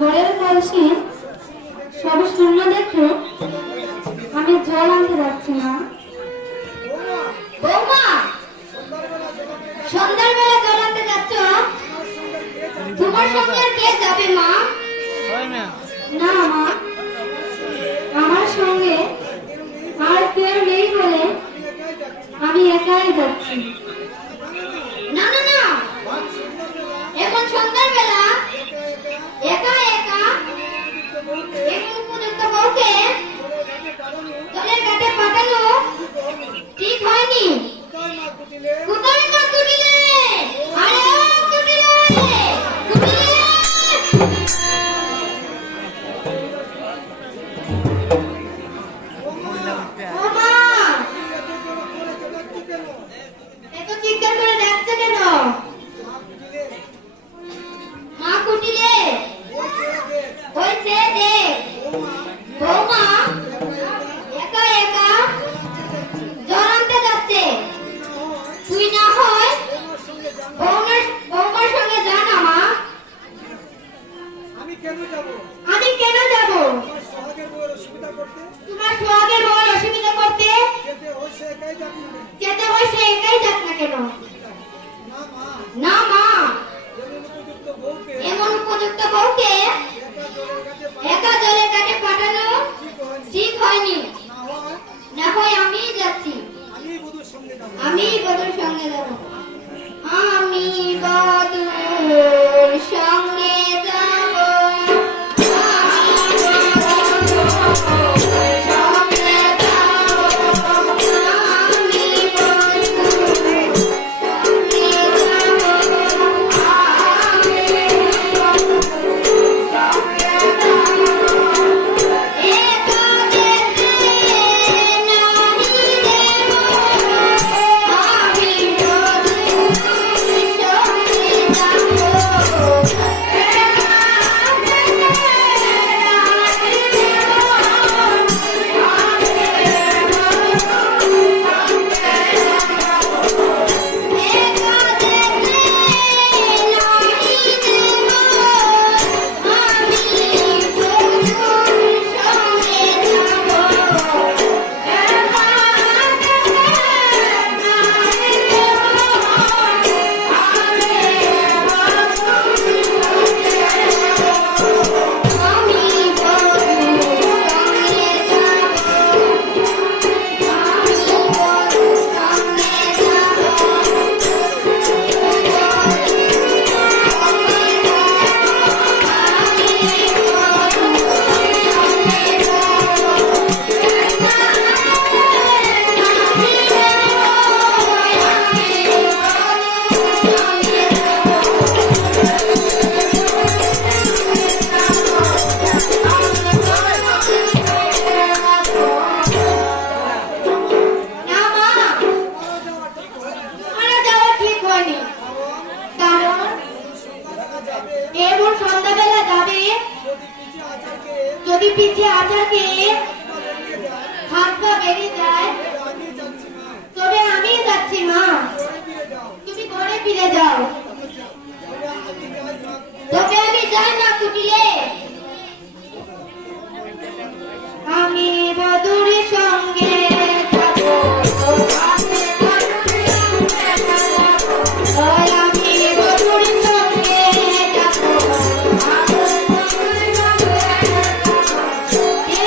ঘরের কলসি সব শূন্য দেখে আমি জল আনতে যাচ্ছি না। বৌমা, সন্ধ্যাবেলা জল আনতে যাচ্ছ? তোমার সঙ্গে আর কে যাবে মা? না মা, আমার সঙ্গে আর কেউ নেই বলে আমি একাই যাচ্ছি। না না না, এখন সন্ধ্যাবেলা একা একা এমন উপযুক্ত বউকে জলের ঘাটে পাঠানো ঠিক হয়নি। কোথায় মা কুটিলে? আরে ও কুটিলে, কুটিলে! ও মা, এত চিৎকার করে ডাকছে কেন? মা কুটিলে, হয়েছে দেখ। বৌমা একা একা জল আনতে যাচ্ছে। তুই না হয় বৌমার সঙ্গে যা না মা। আমি কেন যাব? আমি কেন যাব? তোমার সোহাগের বউয়ের অসুবিধা করতে? তোমার সোহাগের বউয়ের অসুবিধা করতে? যেতে হয় সে একাই যাক না কেন? যেতে হয় সে একাই যাক না কেন? না মা, না মা, এমন উপযুক্ত বউকে এমন উপযুক্ত বউকে একা জলের কাছে একা জলের কাছে পাঠানো ঠিক হয়নি। ঠিক হয়নি। না হয় না হয় আমি যাচ্ছি। আমি বধূর সঙ্গে যাব। আমি বধূর সঙ্গে যাব। আমি বধূর সঙ্গে যাব। না মা, তোমার যাওয়া ঠিক হয়নি। কারণ এমন সন্ধ্যাবেলা যাবে যদি পিছিয়ে আচারকে হাত পা বেরিয়ে যায়, তবে আমি যাচ্ছি মা। তুমি ঘরে ফিরে যাও। তবে আমি যাই না কুটিলে। আমি বধূর সঙ্গে যাব। আমি বধূর সঙ্গে যাব।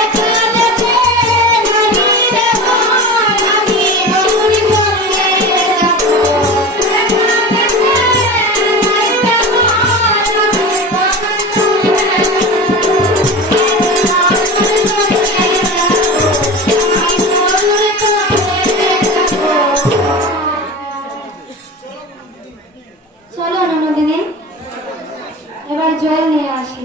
একা যেতে নাহি দেব। আমি বধূর সঙ্গে যাব। একা যেতে নাহি দেব। চলো ননদিনী, এবার জল নিয়ে আসি।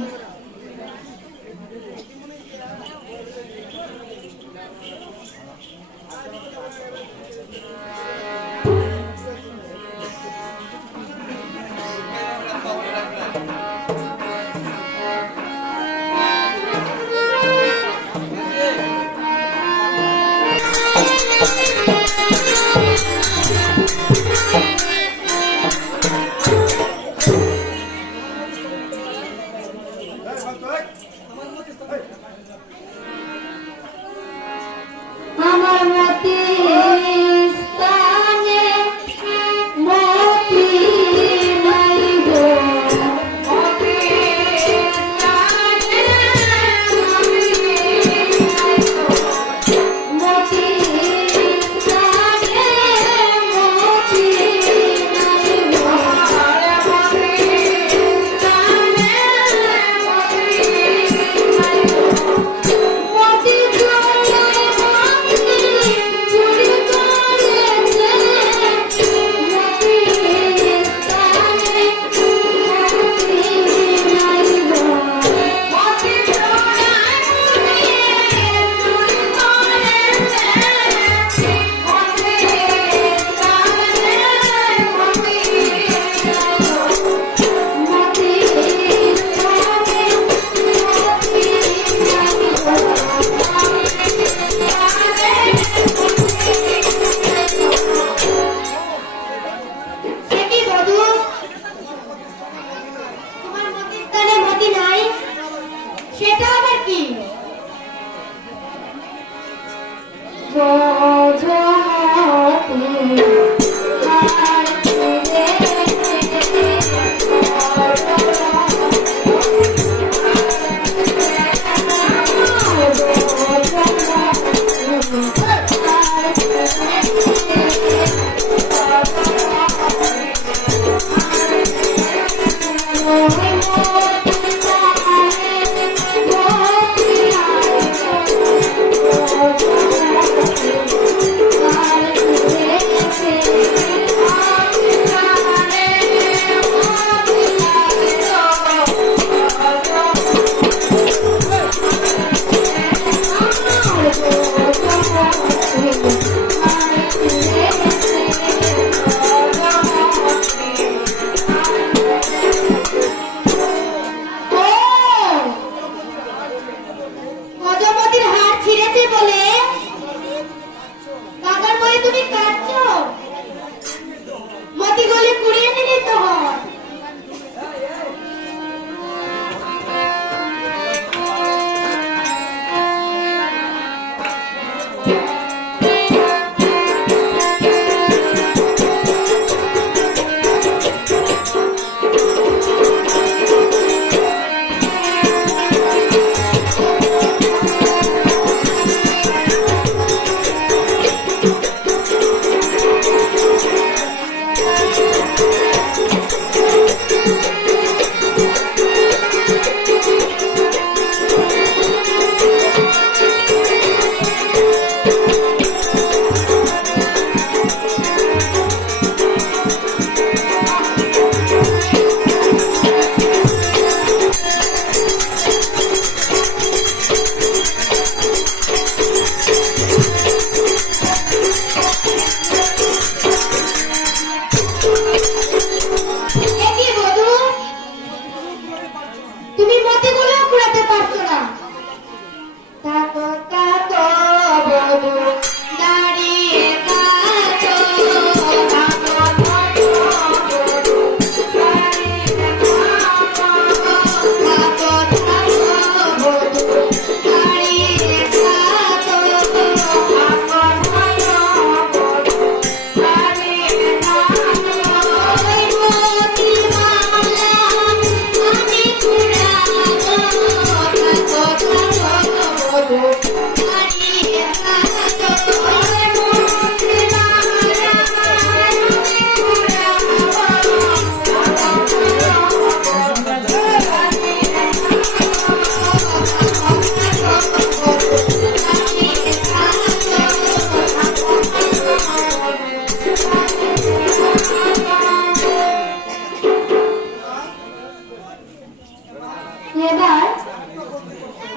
এবার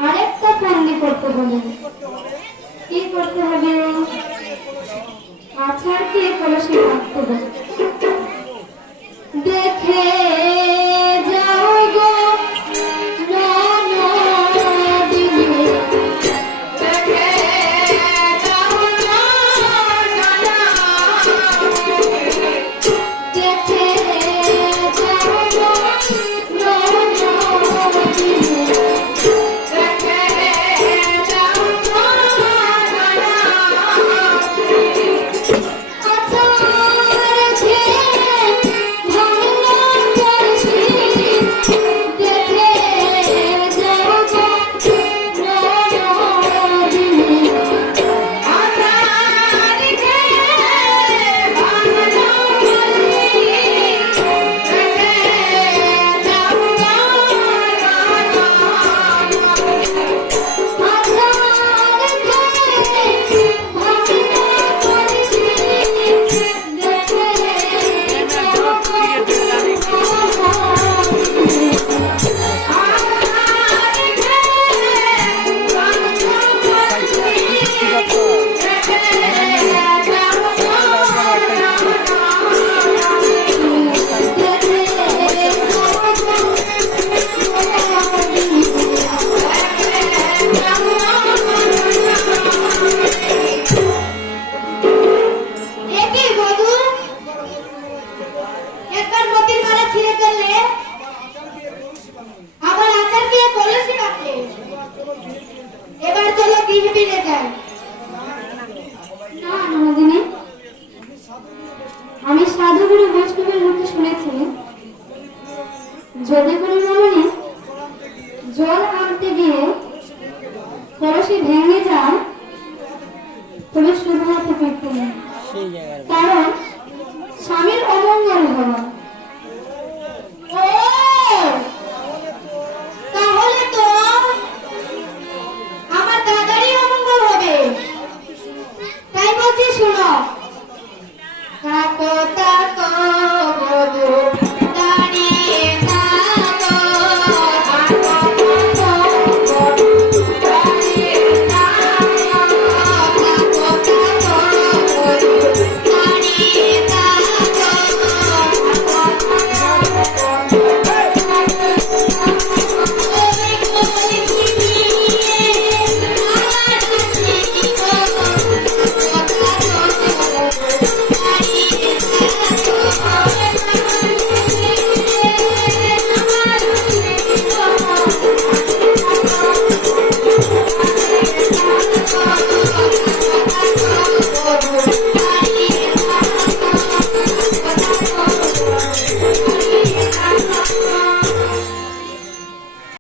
আরেকটা ফন্দি করতে হবে। কি করতে হবে? আছাড়কে কলসি রাখতে হবে। দেখে যাও গো ননদিনী, দেখে যাও গো ননদিনী, দেখে যাও গো ননদিনী, দেখে যাও গো ননদিনী। আচ্ছা রেখে ভাঙলো কলসি, দেখে যাও গো ননদিনী। আচ্ছা রেখে ভাঙলো কলসি, দেখে যাও গো ননদিনী। আচ্ছা রেখে ভাঙলো কলসি, দেখে যাও গো একে বধূ একবার মতির মালা ছিঁড়ে ফেললে, আবার আচার দিয়ে কলসি কাটলে, এবার চলো গৃহে ফিরে যাই। না ননদিনী, আমি সাধুগুরু বৈষ্ণবের মুখে শুনেছি যদি কোনো রমণী জল আনতে গিয়ে কলসি ভেঙে যায় তবে শুধু হাতে ফিরতে নেই, কারণ স্বামীর অমঙ্গল হওয়া।